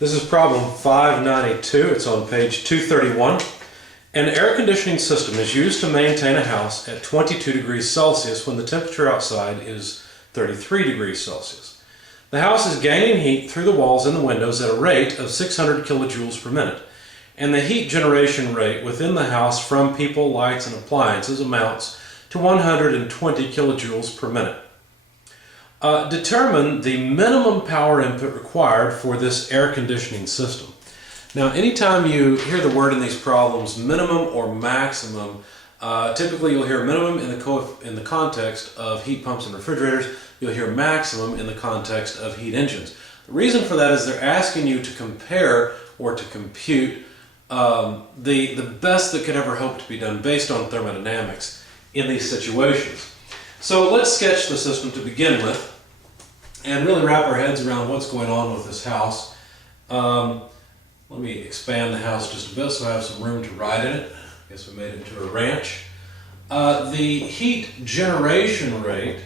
This is problem 592. It's on page 231. An air conditioning system is used to maintain a house at 22 degrees Celsius when the temperature outside is 33 degrees Celsius. The house is gaining heat through the walls and the windows at a rate of 600 kilojoules per minute, and the heat generation rate within the house from people, lights, and appliances amounts to 120 kilojoules per minute. Determine the minimum power input required for this air conditioning system. Now, anytime you hear the word in these problems, minimum or maximum, typically you'll hear minimum in the context of heat pumps and refrigerators. You'll hear maximum in the context of heat engines. The reason for that is they're asking you to compare or to compute the best that could ever hope to be done based on thermodynamics in these situations. So let's sketch the system to begin with and really wrap our heads around what's going on with this house. Let me expand the house just a bit so I have some room to write in it. I guess we made it into a ranch. The heat generation rate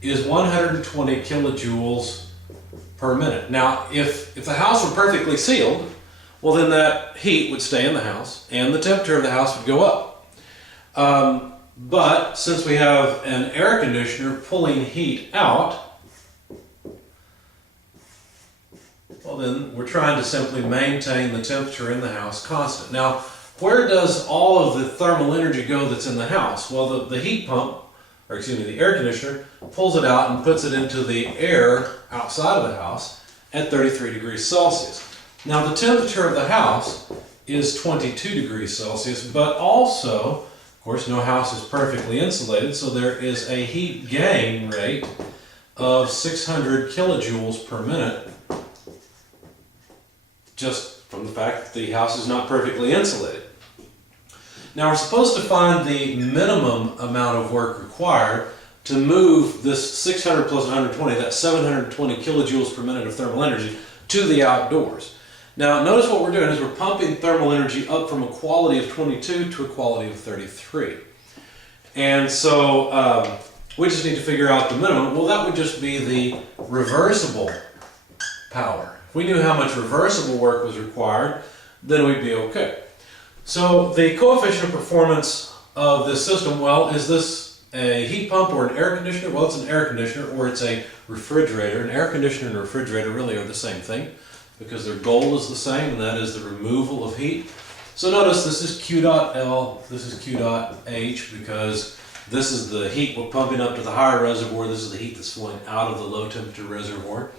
is 120 kilojoules per minute. Now, if the house were perfectly sealed, well, then that heat would stay in the house and the temperature of the house would go up. But since we have an air conditioner pulling heat out, well, then we're trying to simply maintain the temperature in the house constant. Now, where does all of the thermal energy go that's in the house? Well, the heat pump, or excuse me, the air conditioner pulls it out and puts it into the air outside of the house at 33 degrees Celsius. Now, the temperature of the house is 22 degrees Celsius, but also, of course, no house is perfectly insulated, so there is a heat gain rate of 600 kilojoules per minute, just from the fact that the house is not perfectly insulated. Now, we're supposed to find the minimum amount of work required to move this 600 plus 120, that's 720 kilojoules per minute of thermal energy, to the outdoors. Now, notice what we're doing is we're pumping thermal energy up from a quality of 22 to a quality of 33. And so we just need to figure out the minimum. Well, that would just be the reversible power. If we knew how much reversible work was required, then we'd be okay. So the coefficient of performance of this system, well, is this a heat pump or an air conditioner? Well, it's an air conditioner or it's a refrigerator. An air conditioner and a refrigerator really are the same thing because their goal is the same, and that is the removal of heat. So notice this is Q dot L, this is Q dot H, because this is the heat we're pumping up to the higher reservoir. This is the heat that's flowing out of the low temperature reservoir.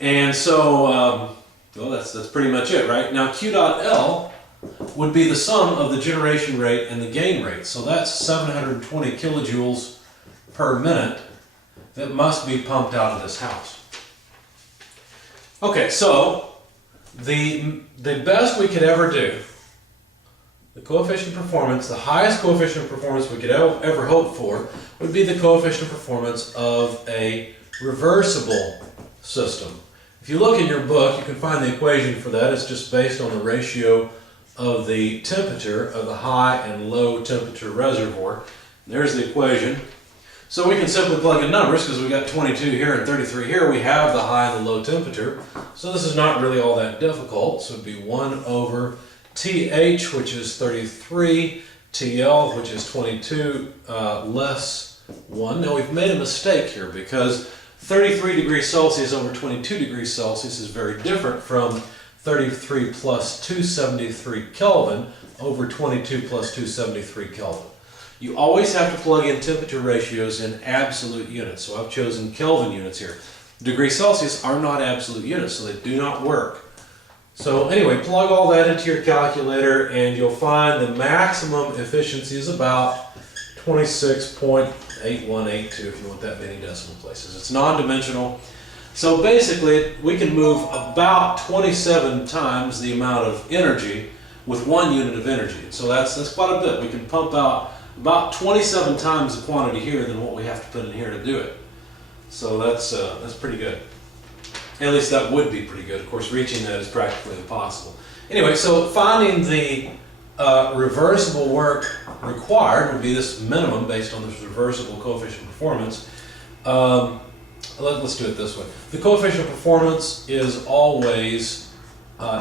And so, well, that's pretty much it, right? Now, Q dot L would be the sum of the generation rate and the gain rate. So that's 720 kilojoules per minute that must be pumped out of this house. Okay, so the best we could ever do, the coefficient of performance, the highest coefficient of performance we could ever hope for would be the coefficient of performance of a reversible system. If you look in your book, you can find the equation for that. It's just based on the ratio of the temperature of the high and low temperature reservoir. There's the equation. So we can simply plug in numbers because we've got 22 here and 33 here. We have the high and the low temperature. So this is not really all that difficult. So it'd be 1 over TH, which is 33, TL, which is 22, less 1. Now we've made a mistake here because 33 degrees Celsius over 22 degrees Celsius is very different from 33 plus 273 Kelvin over 22 plus 273 Kelvin. You always have to plug in temperature ratios in absolute units. So I've chosen Kelvin units here. Degrees Celsius are not absolute units, so they do not work. So anyway, plug all that into your calculator and you'll find the maximum efficiency is about 26.8182 if you want that many decimal places. It's non-dimensional. So basically, we can move about 27 times the amount of energy with 1 unit of energy. So that's quite a bit. We can pump out about 27 times the quantity here than what we have to put in here to do it. So that's pretty good. At least that would be pretty good. Of course, reaching that is practically impossible. Anyway, so finding the reversible work required would be this minimum based on this reversible coefficient of performance. Let's do it this way. The coefficient of performance is always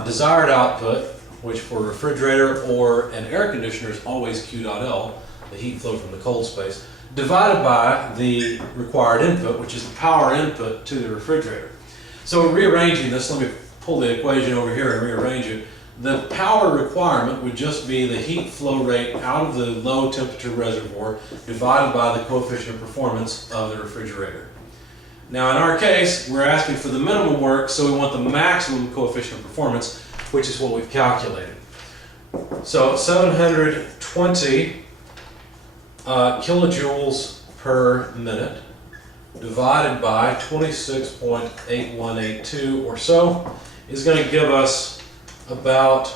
desired output, which for a refrigerator or an air conditioner is always Q.L, the heat flow from the cold space, divided by the required input, which is the power input to the refrigerator. So rearranging this, let me pull the equation over here and rearrange it. The power requirement would just be the heat flow rate out of the low temperature reservoir divided by the coefficient of performance of the refrigerator. Now in our case, we're asking for the minimum work, so we want the maximum coefficient of performance, which is what we've calculated. So 720 kilojoules per minute divided by 26.8182 or so is going to give us about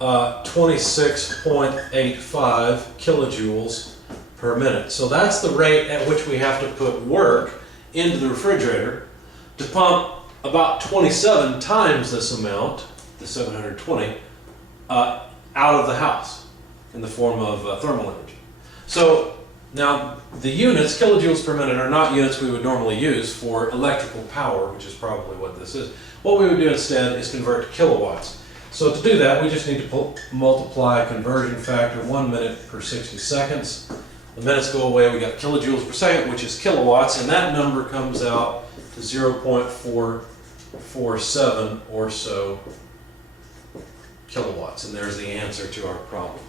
26.85 kilojoules per minute. So that's the rate at which we have to put work into the refrigerator to pump about 27 times this amount, the 720, out of the house in the form of thermal energy. So now the units, kilojoules per minute, are not units we would normally use for electrical power, which is probably what this is. What we would do instead is convert to kilowatts. So to do that, we just need to multiply a conversion factor, 1 minute per 60 seconds. The minutes go away, we got kilojoules per second, which is kilowatts, and that number comes out to 0.447 or so kilowatts. And there's the answer to our problem.